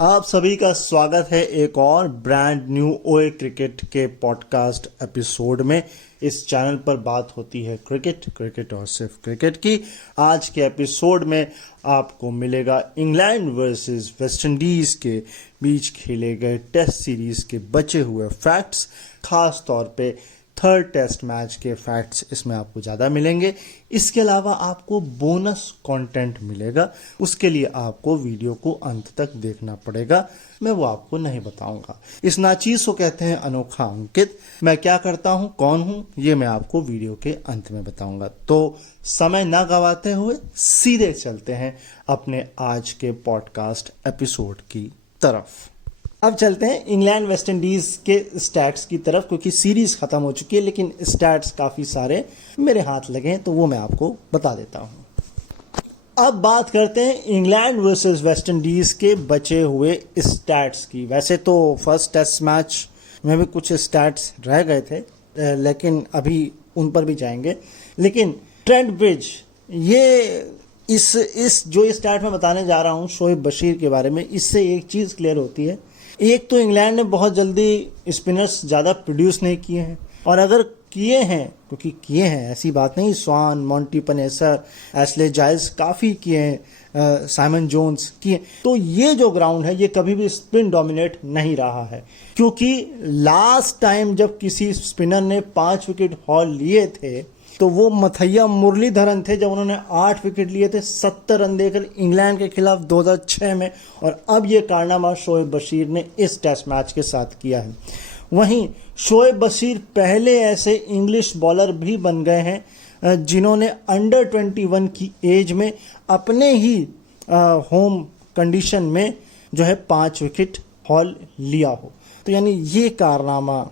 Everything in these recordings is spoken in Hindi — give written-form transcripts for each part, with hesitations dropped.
आप सभी का स्वागत है एक और ब्रांड न्यू ओए क्रिकेट के पॉडकास्ट एपिसोड में। इस चैनल पर बात होती है क्रिकेट और सिर्फ क्रिकेट की। आज के एपिसोड में आपको मिलेगा इंग्लैंड वर्सेस वेस्ट इंडीज के बीच खेले गए टेस्ट सीरीज के बचे हुए फैक्ट्स, खास तौर पे थर्ड टेस्ट मैच के फैक्ट्स इसमें आपको ज़्यादा मिलेंगे। इसके अलावा आपको बोनस कंटेंट मिलेगा, उसके लिए आपको वीडियो को अंत तक देखना पड़ेगा। मैं वो आपको नहीं बताऊंगा। इस नाचीज को कहते हैं अनोखा अंकित। मैं क्या करता हूँ, कौन हूँ, ये मैं आपको वीडियो के अंत में बताऊंगा। तो समय ना गवाते हुए सीधे चलते हैं अपने आज के पॉडकास्ट एपिसोड की तरफ। अब चलते हैं इंग्लैंड वेस्ट इंडीज के स्टैट्स की तरफ, क्योंकि सीरीज खत्म हो चुकी है लेकिन स्टैट्स काफी सारे मेरे हाथ लगे हैं, तो वो मैं आपको बता देता हूं। अब बात करते हैं इंग्लैंड वर्सेस वेस्ट इंडीज के बचे हुए स्टैट्स की। वैसे तो फर्स्ट टेस्ट मैच में भी कुछ स्टैट्स रह गए थे, लेकिन अभी उन पर भी जाएंगे। लेकिन ट्रेंट ब्रिज, ये इस जो स्टैट में बताने जा रहा हूं शोएब बशीर के बारे में, इससे एक चीज क्लियर होती है। एक तो इंग्लैंड ने बहुत जल्दी स्पिनर्स ज़्यादा प्रोड्यूस नहीं किए हैं, और अगर किए हैं, क्योंकि किए हैं ऐसी बात नहीं, स्वान, मॉन्टी पनेसर, एशले जाइल्स काफ़ी किए हैं, साइमन जोन्स किए, तो ये जो ग्राउंड है ये कभी भी स्पिन डोमिनेट नहीं रहा है। क्योंकि लास्ट टाइम जब किसी स्पिनर ने 5 विकेट हॉल लिए थे तो वो मथैया मुरलीधरन थे, जब उन्होंने 8 विकेट लिए थे 70 रन देकर इंग्लैंड के खिलाफ 2006 में। और अब ये कारनामा शोएब बशीर ने इस टेस्ट मैच के साथ किया है। वहीं शोएब बशीर पहले ऐसे इंग्लिश बॉलर भी बन गए हैं जिन्होंने अंडर 21 की एज में अपने ही होम कंडीशन में जो है 5 विकेट हॉल लिया हो। तो यानी ये कारनामा,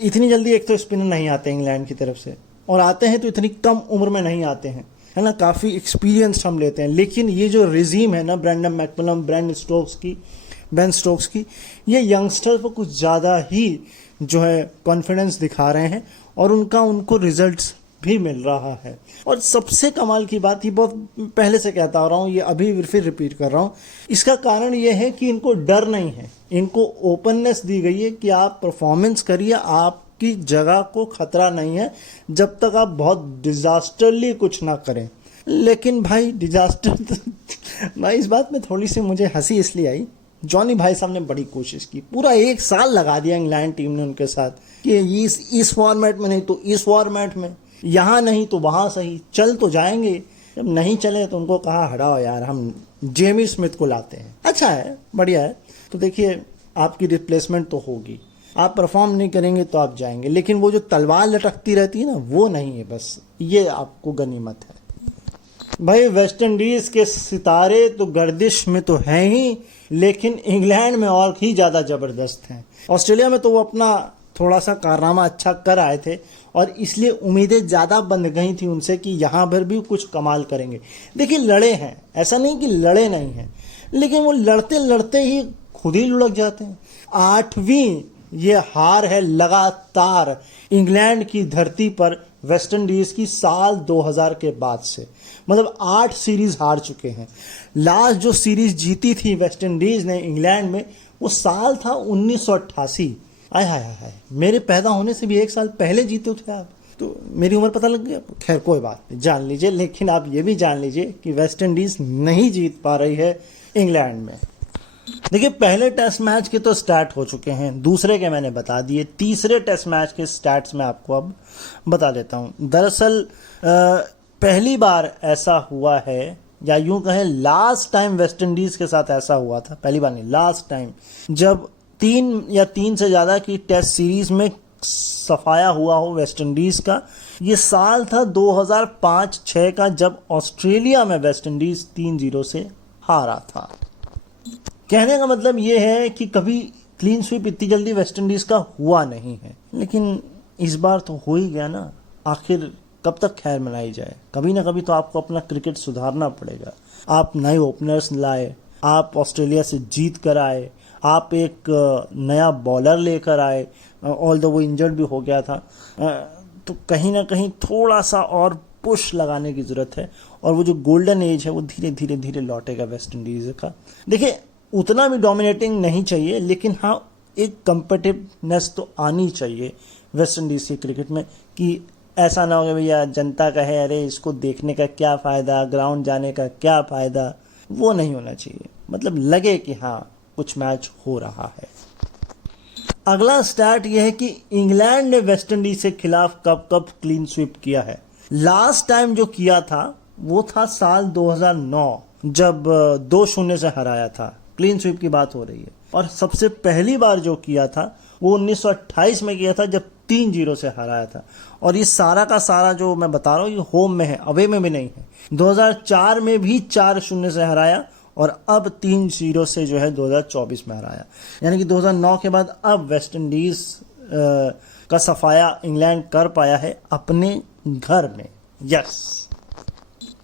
इतनी जल्दी एक तो स्पिनर नहीं आते इंग्लैंड की तरफ से, और आते हैं तो इतनी कम उम्र में नहीं आते हैं, है ना, काफ़ी एक्सपीरियंस हम लेते हैं। लेकिन ये जो रिजीम है ना, ब्रेंडन मैकलम, बेन स्टोक्स की, ये यंगस्टर को कुछ ज़्यादा ही जो है कॉन्फिडेंस दिखा रहे हैं, और उनको रिजल्ट्स भी मिल रहा है। और सबसे कमाल की बात, ये बहुत पहले से कहता आ रहा हूँ, ये अभी फिर रिपीट कर रहा हूँ, इसका कारण ये है कि इनको डर नहीं है, इनको ओपननेस दी गई है कि आप परफॉर्मेंस करिए, आपकी जगह को खतरा नहीं है जब तक आप बहुत डिजास्टरली कुछ ना करें। लेकिन भाई डिजास्टर भाई इस बात में थोड़ी सी मुझे हंसी इसलिए आई, जॉनी भाई साहब ने बड़ी कोशिश की, पूरा 1 साल लगा दिया इंग्लैंड टीम ने उनके साथ कि इस फॉर्मेट में नहीं तो इस फॉर्मेट में, यहाँ नहीं तो वहाँ सही, चल तो जाएंगे। जब नहीं चले तो उनको कहा हटाओ यार, हम जेमी स्मिथ को लाते हैं। अच्छा है, बढ़िया है। तो देखिए, आपकी रिप्लेसमेंट तो होगी, आप परफॉर्म नहीं करेंगे तो आप जाएंगे, लेकिन वो जो तलवार लटकती रहती है ना, वो नहीं है, बस ये आपको गनीमत है। भाई वेस्ट इंडीज के सितारे तो गर्दिश में तो हैं ही, लेकिन इंग्लैंड में और ही ज़्यादा ज़बरदस्त हैं। ऑस्ट्रेलिया में तो वो अपना थोड़ा सा कारनामा अच्छा कर आए थे, और इसलिए उम्मीदें ज़्यादा बन गई थी उनसे कि यहाँ पर भी कुछ कमाल करेंगे। देखिए, लड़े हैं, ऐसा नहीं कि लड़े नहीं हैं, लेकिन वो लड़ते लड़ते ही खुद ही लुढ़क जाते हैं। 8वीं ये हार है लगातार इंग्लैंड की धरती पर वेस्ट इंडीज की साल 2000 के बाद से, मतलब 8 सीरीज हार चुके हैं। लास्ट जो सीरीज जीती थी वेस्ट इंडीज ने इंग्लैंड में, वो साल था 1988। आय हाय हाय, मेरे पैदा होने से भी 1 साल पहले जीते थे आप, तो मेरी उम्र पता लग गया। खैर कोई बात नहीं, जान लीजिए। लेकिन आप ये भी जान लीजिए कि वेस्ट इंडीज नहीं जीत पा रही है इंग्लैंड में। देखिए, पहले टेस्ट मैच के तो स्टार्ट हो चुके हैं, दूसरे के मैंने बता दिए, तीसरे टेस्ट मैच के स्टैट्स मैं आपको अब बता देता हूं। दरअसल पहली बार ऐसा हुआ है, या यूं कहें लास्ट टाइम वेस्ट इंडीज के साथ ऐसा हुआ था, पहली बार नहीं, लास्ट टाइम जब 3 से ज़्यादा की टेस्ट सीरीज में सफाया हुआ हो वेस्ट इंडीज का, ये साल था 2005-06 का, जब ऑस्ट्रेलिया में वेस्ट इंडीज 3-0 से हारा था। कहने का मतलब ये है कि कभी क्लीन स्वीप इतनी जल्दी वेस्ट इंडीज का हुआ नहीं है, लेकिन इस बार तो हो ही गया ना। आखिर कब तक खैर मनाई जाए, कभी ना कभी तो आपको अपना क्रिकेट सुधारना पड़ेगा। आप नए ओपनर्स लाए, आप ऑस्ट्रेलिया से जीत कर आए, आप एक नया बॉलर लेकर आए, ऑल्दो वो इंजर्ड भी हो गया था, तो कहीं ना कहीं थोड़ा सा और पुश लगाने की ज़रूरत है, और वो जो गोल्डन एज है वो धीरे धीरे लौटेगा वेस्ट इंडीज़ का। देखिए, उतना भी डोमिनेटिंग नहीं चाहिए, लेकिन हाँ एक कम्पिटिटिवनेस तो आनी चाहिए वेस्ट इंडीज़ की क्रिकेट में, कि ऐसा ना हो कि भैया जनता कहे अरे इसको देखने का क्या फ़ायदा, ग्राउंड जाने का क्या फ़ायदा, वो नहीं होना चाहिए। मतलब लगे कि हाँ कुछ मैच हो रहा है। अगला स्टार्ट यह है कि इंग्लैंड ने वेस्ट इंडीज के खिलाफ कब कब क्लीन स्वीप किया है। लास्ट टाइम जो किया था वो था साल 2009, जब 2-0 से हराया था। क्लीन स्वीप की बात हो रही है। और सबसे पहली बार जो किया था वो 1928 में किया था, जब 3-0 से हराया था। और ये सारा का सारा जो मैं बता रहा हूँ ये होम में है, अवे में भी नहीं है। 2004 में भी 4-0 से हराया और अब 3-0 से जो है 2024 में हराया। यानी कि 2009 के बाद अब वेस्ट इंडीज का सफाया इंग्लैंड कर पाया है अपने घर में। Yes,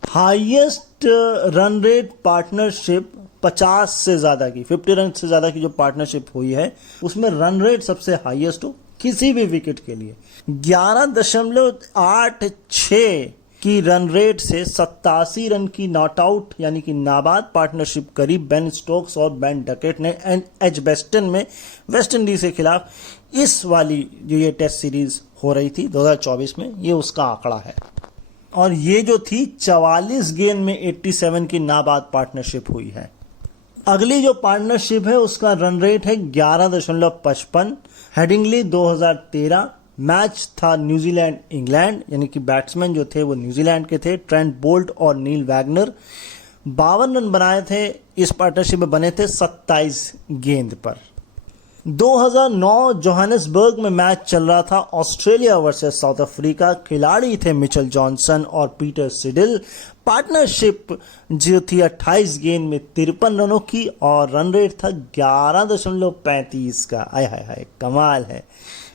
highest run rate partnership 50 से ज़्यादा की, 50 रन से ज़्यादा की जो पार्टनरशिप हुई है उसमें रन रेट सबसे हाईएस्ट हो किसी भी विकेट के लिए। 11.86 की रन रेट से 87 रन की नॉट आउट यानी कि नाबाद पार्टनरशिप करी बेन स्टोक्स और बेन डकेट ने एजबेस्टन में वेस्ट इंडीज के खिलाफ। इस वाली जो ये टेस्ट सीरीज हो रही थी 2024 में, ये उसका आंकड़ा है। और ये जो थी 44 गेंद में 87 की नाबाद पार्टनरशिप हुई है। अगली जो पार्टनरशिप है उसका रन रेट है 11.55। हेडिंगली 2013, मैच था न्यूजीलैंड इंग्लैंड, यानी कि बैट्समैन जो थे वो न्यूजीलैंड के थे, ट्रेंट बोल्ट और नील वैगनर। 52 रन बनाए थे, इस पार्टनरशिप में बने थे 27 गेंद पर। 2009 जोहानिसबर्ग में मैच चल रहा था, ऑस्ट्रेलिया वर्सेस साउथ अफ्रीका। खिलाड़ी थे मिचेल जॉनसन और पीटर सिडिल। पार्टनरशिप जो थी 28 गेंद में 53 रनों की और रन रेट था 11.35 का। आय हाय हाय, कमाल है।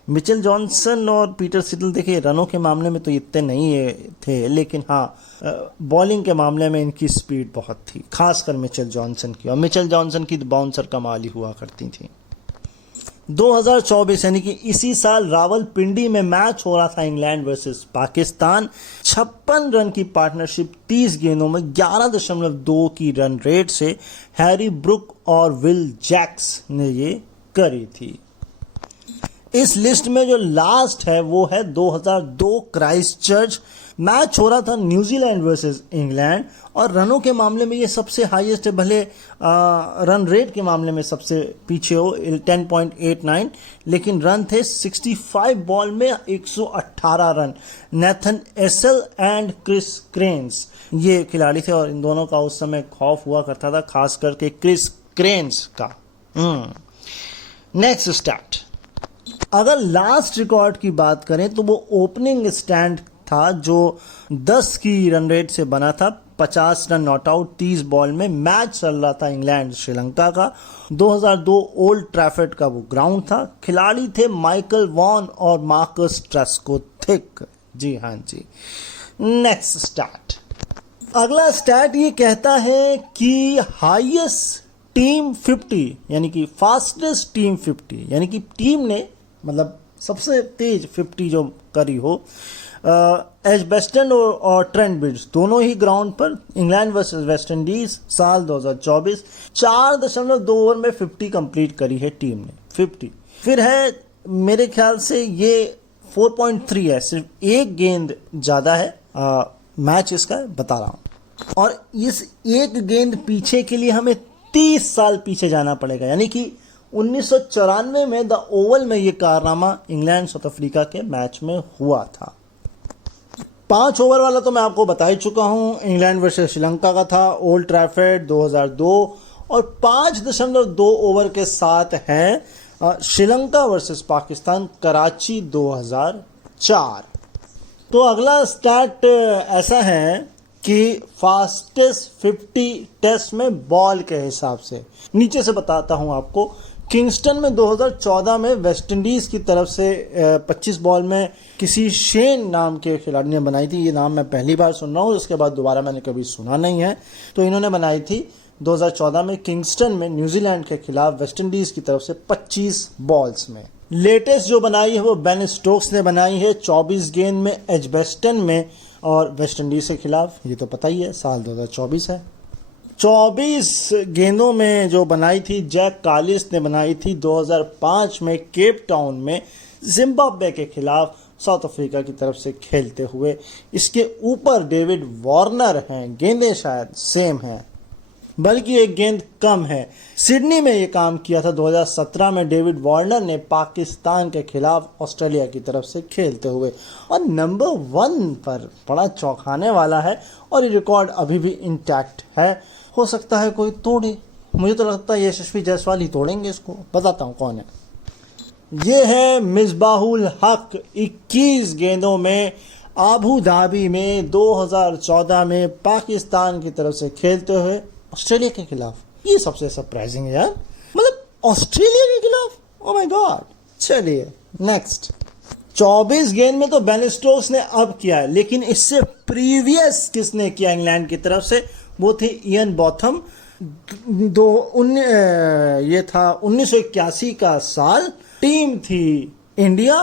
मिचेल जॉनसन और पीटर सिडिल देखिए रनों के मामले में तो इतने नहीं थे, लेकिन हाँ बॉलिंग के मामले में इनकी स्पीड बहुत थी, खासकर मिचेल जॉनसन की। और मिचेल जॉनसन की बाउंसर कमाल ही हुआ करती थी। 2024 यानी कि इसी साल रावलपिंडी में मैच हो रहा था इंग्लैंड वर्सेस पाकिस्तान। 56 रन की पार्टनरशिप 30 गेंदों में 11.2 की रन रेट से हैरी ब्रुक और विल जैक्स ने ये करी थी। इस लिस्ट में जो लास्ट है वो है 2002 क्राइस्टचर्च। मैच हो रहा था न्यूजीलैंड वर्सेस इंग्लैंड और रनों के मामले में ये सबसे हाईएस्ट है, भले रन रेट के मामले में सबसे पीछे हो 10.89, लेकिन रन थे 65 बॉल में 118 run. Nathan Astle and Chris Cairns ये खिलाड़ी थे और इन दोनों का उस समय खौफ हुआ करता था, खास करके क्रिस क्रेन्स का। नेक्स्ट स्टैट, अगर लास्ट रिकॉर्ड की बात करें तो वो ओपनिंग स्टैंड था जो 10 की रन रेट से बना था। 50 रन नॉट आउट 30 बॉल में। मैच चल रहा था इंग्लैंड श्रीलंका का। 2002 ओल्ड ट्रैफर्ड का वो ग्राउंड था। खिलाड़ी थे माइकल वॉन और मार्कस ट्रेस्कोथिक। जी हाँ जी। नेक्स्ट स्टैट, अगला स्टैट ये कहता है कि हाईएस्ट टीम 50 यानी कि फास्टेस्ट टीम 50 यानी कि टीम ने मतलब सबसे तेज 50 जो करी हो, एजबेस्टन और ट्रेंट ब्रिज दोनों ही ग्राउंड पर। इंग्लैंड वर्सेस वेस्ट इंडीज साल 2024। 4.2 ओवर में 50 कंप्लीट करी है टीम ने 50। फिर है मेरे ख्याल से ये 4.3 है, सिर्फ एक गेंद ज़्यादा है मैच इसका बता रहा हूँ। और इस एक गेंद पीछे के लिए हमें 30 साल पीछे जाना पड़ेगा, यानी कि 1994 में द ओवल में ये कारनामा इंग्लैंड साउथ अफ्रीका के मैच में हुआ था। 5 ओवर वाला तो मैं आपको बता ही चुका हूँ, इंग्लैंड वर्सेस श्रीलंका का था, ओल्ड ट्रैफर्ड 2002। और 5.2 ओवर के साथ है श्रीलंका वर्सेस पाकिस्तान, कराची 2004। तो अगला स्टैट ऐसा है कि फास्टेस्ट 50 टेस्ट में बॉल के हिसाब से नीचे से बताता हूं आपको। किंगस्टन में 2014 में वेस्ट इंडीज की तरफ से 25 बॉल में किसी शेन नाम के खिलाड़ी ने बनाई थी। ये नाम मैं पहली बार सुन रहा हूँ, उसके बाद दोबारा मैंने कभी सुना नहीं है। तो इन्होंने बनाई थी 2014 में किंगस्टन में न्यूजीलैंड के खिलाफ वेस्ट इंडीज की तरफ से 25 बॉल्स में। लेटेस्ट जो बनाई है वो बेन स्टोक्स ने बनाई है 24 गेंद में एजबेस्टन में और वेस्ट इंडीज के खिलाफ। ये तो पता ही है, साल 2024 है। 24 गेंदों में जो बनाई थी जैक कालिस ने बनाई थी 2005 में केप टाउन में जिम्बाब्वे के खिलाफ साउथ अफ्रीका की तरफ से खेलते हुए। इसके ऊपर डेविड वार्नर हैं, गेंदें शायद सेम हैं बल्कि एक गेंद कम है। सिडनी में ये काम किया था 2017 में डेविड वार्नर ने पाकिस्तान के खिलाफ ऑस्ट्रेलिया की तरफ से खेलते हुए। और नंबर 1 पर बड़ा चौंकाने वाला है और ये रिकॉर्ड अभी भी इंटैक्ट है। हो सकता है कोई तोड़े, मुझे तो लगता है यशस्वी जायसवाल ही तोड़ेंगे इसको। बताता हूँ कौन है। ये है मिसबाहुल हक। 21 गेंदों में आबू धाबी में 2014 में पाकिस्तान की तरफ से खेलते हुए ऑस्ट्रेलिया के खिलाफ। ये सबसे सरप्राइजिंग है यार, मतलब ऑस्ट्रेलिया के खिलाफ, ओ माय गॉड। चलिए नेक्स्ट। 24 गेंद में तो बेन स्टोक्स ने अब किया है, लेकिन इससे प्रीवियस किसने किया इंग्लैंड की तरफ से, वो थे इयन बॉथम। ये था 1981 का साल। टीम थी इंडिया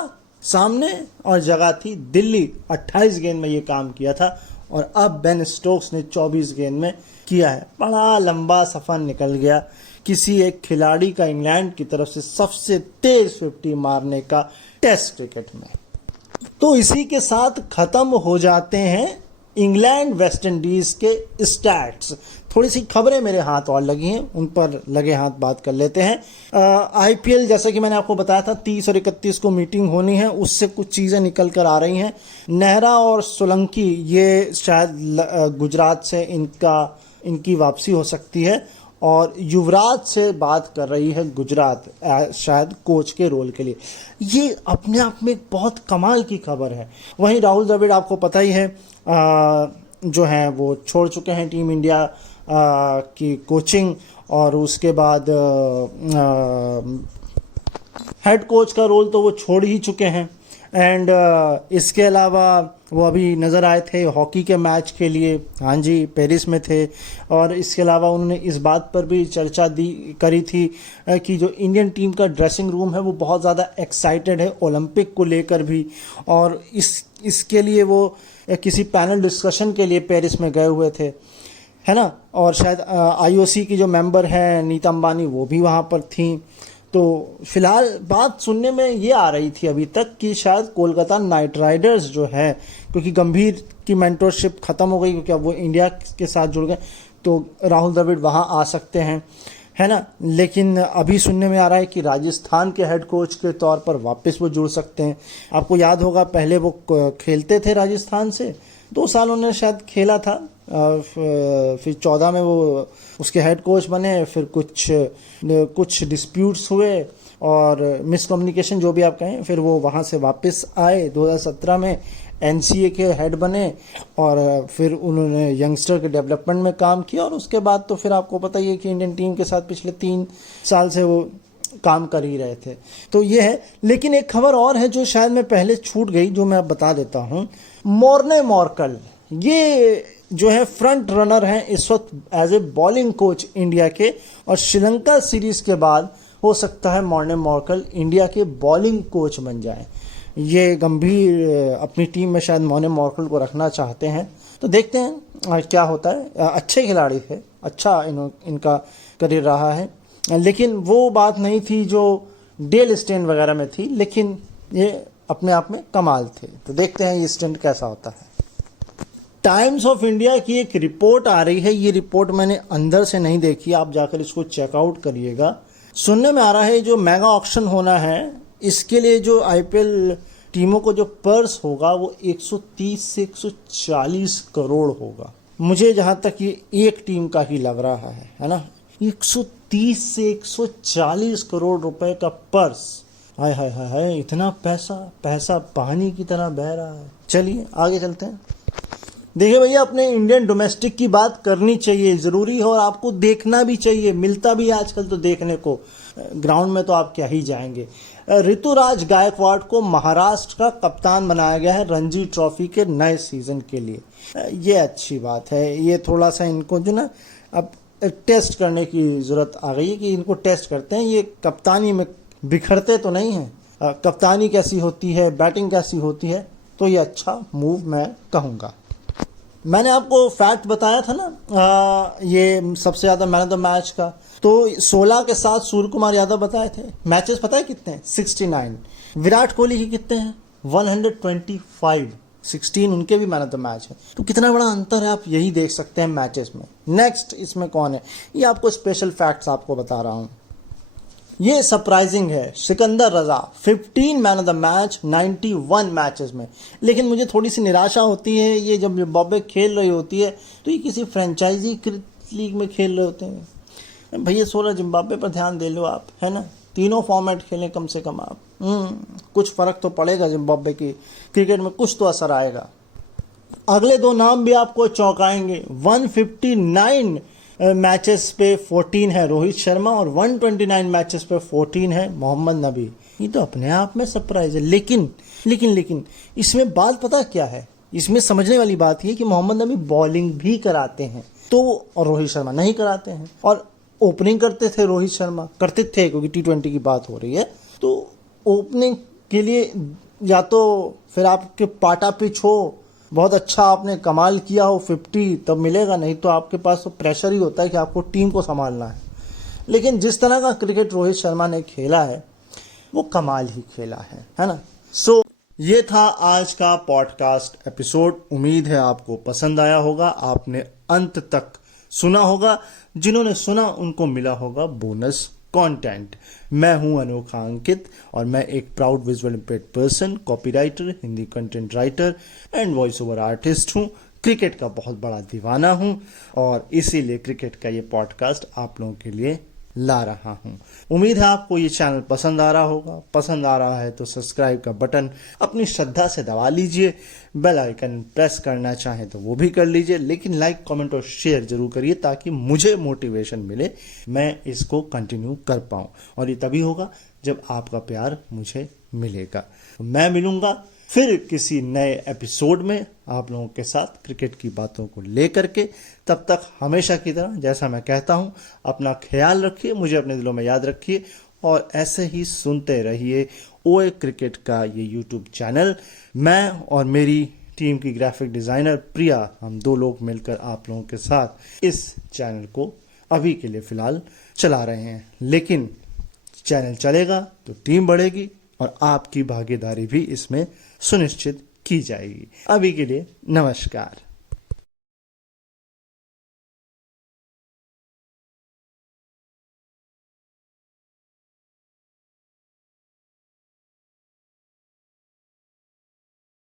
सामने और जगह थी दिल्ली। 28 गेंद में ये काम किया था और अब बेन स्टोक्स ने 24 गेंद में किया है। बड़ा लंबा सफर निकल गया किसी एक खिलाड़ी का इंग्लैंड की तरफ से सबसे तेज 50 मारने का टेस्ट क्रिकेट में। तो इसी के साथ खत्म हो जाते हैं इंग्लैंड वेस्ट इंडीज के स्टैट्स। थोड़ी सी खबरें मेरे हाथ और लगी हैं, उन पर लगे हाथ बात कर लेते हैं। आईपीएल जैसा कि मैंने आपको बताया था 30 और 31 को मीटिंग होनी है, उससे कुछ चीज़ें निकल कर आ रही हैं। नेहरा और सोलंकी ये शायद गुजरात से इनकी वापसी हो सकती है और युवराज से बात कर रही है गुजरात शायद कोच के रोल के लिए। ये अपने आप में बहुत कमाल की खबर है। वहीं राहुल द्रविड़ आपको पता ही है जो हैं वो छोड़ चुके हैं टीम इंडिया की कोचिंग और उसके बाद हेड कोच का रोल तो वो छोड़ ही चुके हैं। एंड इसके अलावा वो अभी नज़र आए थे हॉकी के मैच के लिए, हाँ जी, पेरिस में थे। और इसके अलावा उन्होंने इस बात पर भी चर्चा करी थी कि जो इंडियन टीम का ड्रेसिंग रूम है वो बहुत ज़्यादा एक्साइटेड है ओलंपिक को लेकर भी। और इसके लिए वो किसी पैनल डिस्कशन के लिए पेरिस में गए हुए थे, है ना। और शायद आईओसी की जो मेंबर हैं नीता अंबानी वो भी वहाँ पर थी। तो फिलहाल बात सुनने में ये आ रही थी अभी तक कि शायद कोलकाता नाइट राइडर्स जो है, क्योंकि गंभीर की मेंटरशिप ख़त्म हो गई क्योंकि अब वो इंडिया के साथ जुड़ गए, तो राहुल द्रविड़ वहाँ आ सकते हैं, है ना। लेकिन अभी सुनने में आ रहा है कि राजस्थान के हेड कोच के तौर पर वापस वो जुड़ सकते हैं। आपको याद होगा पहले वो खेलते थे राजस्थान से, 2 साल उन्होंने शायद खेला था, फिर 14 में वो उसके हेड कोच बने। फिर कुछ डिस्प्यूट्स हुए और मिसकम्युनिकेशन जो भी आप कहें, फिर वो वहाँ से वापस आए। 2017 में एनसीए के हेड बने और फिर उन्होंने यंगस्टर के डेवलपमेंट में काम किया। और उसके बाद तो फिर आपको पता ही है कि इंडियन टीम के साथ पिछले 3 साल से वो काम कर ही रहे थे। तो ये है। लेकिन एक खबर और है जो शायद मैं पहले छूट गई, जो मैं अब बता देता हूँ। मॉर्ने मॉर्कल ये जो है फ्रंट रनर हैं इस वक्त as a bowling coach India के, और श्रीलंका सीरीज के बाद हो सकता है मॉर्ने मॉर्कल इंडिया के बॉलिंग कोच बन जाएं। ये गंभीर अपनी टीम में शायद मॉर्ने मॉर्कल को रखना चाहते हैं, तो देखते हैं क्या होता है। अच्छे खिलाड़ी थे, अच्छा इनका करियर रहा है, लेकिन वो बात नहीं थी जो डेल स्टेन वगैरह में थी, लेकिन ये अपने आप में कमाल थे। तो देखते हैं ये स्टंट कैसा होता है। टाइम्स ऑफ इंडिया की एक रिपोर्ट आ रही है, ये रिपोर्ट मैंने अंदर से नहीं देखी, आप जाकर इसको चेकआउट करिएगा। सुनने में आ रहा है जो मेगा ऑक्शन होना है इसके लिए जो आईपीएल टीमों को जो पर्स होगा वो 130 से 140 करोड़ होगा। मुझे जहां तक ये एक टीम का ही लग रहा है ना। 130 से 140 करोड़ रुपए का पर्स, हाय हाय हाय हाय, इतना पैसा पानी की तरह बह रहा है। चलिए आगे चलते हैं। देखिए भैया, अपने इंडियन डोमेस्टिक की बात करनी चाहिए, ज़रूरी है, और आपको देखना भी चाहिए, मिलता भी आजकल तो देखने को, ग्राउंड में तो आप क्या ही जाएंगे। ऋतुराज गायकवाड़ को महाराष्ट्र का कप्तान बनाया गया है रणजी ट्रॉफी के नए सीजन के लिए। ये अच्छी बात है। ये थोड़ा सा इनको जो ना अब टेस्ट करने की ज़रूरत आ गई है कि इनको टेस्ट करते हैं, ये कप्तानी में बिखरते तो नहीं हैं, कप्तानी कैसी होती है, बैटिंग कैसी होती है, तो ये अच्छा मूव मैं कहूँगा। मैंने आपको फैक्ट बताया था ना ये सबसे ज़्यादा मैन ऑफ द मैच का, तो 16 के साथ सूर्य कुमार यादव बताए थे। मैचेस पता है कितने हैं? 69। विराट कोहली के कितने हैं? 125। 16 उनके भी मैन ऑफ द मैच है। तो कितना बड़ा अंतर है आप यही देख सकते हैं मैचेस में। नेक्स्ट इसमें कौन है, ये आपको स्पेशल फैक्ट्स आपको बता रहा हूँ। ये सरप्राइजिंग है, सिकंदर रजा 15 man of the match 91 matches में। लेकिन मुझे थोड़ी सी निराशा होती है, ये जब जिम्बाब्वे खेल रही होती है तो ये किसी फ्रेंचाइजी लीग में खेल रहे होते हैं। भैया 16 जिम्बाब्वे पर ध्यान दे लो आप, है ना। तीनों फॉर्मेट खेलें कम से कम आप। कुछ फ़र्क तो पड़ेगा जिम्बाब्वे की क्रिकेट में, कुछ तो असर आएगा। अगले दो नाम भी आपको चौंकाएंगे। 159 मैचेस पे 14 है रोहित शर्मा और 129 मैचेस पे 14 है मोहम्मद नबी। ये तो अपने आप में सरप्राइज है। लेकिन इसमें बात पता क्या है, इसमें समझने वाली बात ये कि मोहम्मद नबी बॉलिंग भी कराते हैं तो, और रोहित शर्मा नहीं कराते हैं। और ओपनिंग करते थे रोहित शर्मा, करते थे क्योंकि T20 की बात हो रही है, तो ओपनिंग के लिए या तो फिर आपके पाटा पिच हो, बहुत अच्छा आपने कमाल किया हो 50, तब मिलेगा, नहीं तो आपके पास तो प्रेशर ही होता है कि आपको टीम को संभालना है। लेकिन जिस तरह का क्रिकेट रोहित शर्मा ने खेला है वो कमाल ही खेला है ना। सो ये था आज का पॉडकास्ट एपिसोड। उम्मीद है आपको पसंद आया होगा, आपने अंत तक सुना होगा। जिन्होंने सुना उनको मिला होगा बोनस कंटेंट। मैं हूं अनोखा अंकित और मैं एक proud visual impaired person, copywriter, Hindi content writer and voice over artist हूं। क्रिकेट का बहुत बड़ा दीवाना हूं और इसीलिए क्रिकेट का ये पॉडकास्ट आप लोगों के लिए ला रहा हूं। उम्मीद है आपको ये चैनल पसंद आ रहा होगा। पसंद आ रहा है तो सब्सक्राइब का बटन अपनी श्रद्धा से दबा लीजिए। बेल आइकन प्रेस करना चाहें तो वो भी कर लीजिए। लेकिन लाइक, कमेंट और शेयर जरूर करिए ताकि मुझे मोटिवेशन मिले, मैं इसको कंटिन्यू कर पाऊं। और ये तभी होगा जब आपका प्यार मुझे मिलेगा। मैं मिलूंगा फिर किसी नए एपिसोड में आप लोगों के साथ क्रिकेट की बातों को लेकर के। तब तक हमेशा की तरह जैसा मैं कहता हूं, अपना ख्याल रखिए, मुझे अपने दिलों में याद रखिए और ऐसे ही सुनते रहिए ओए क्रिकेट का ये यूट्यूब चैनल। मैं और मेरी टीम की ग्राफिक डिज़ाइनर प्रिया, हम दो लोग मिलकर आप लोगों के साथ इस चैनल को अभी के लिए फ़िलहाल चला रहे हैं। लेकिन चैनल चलेगा तो टीम बढ़ेगी और आपकी भागीदारी भी इसमें सुनिश्चित की जाएगी। अभी के लिए नमस्कार।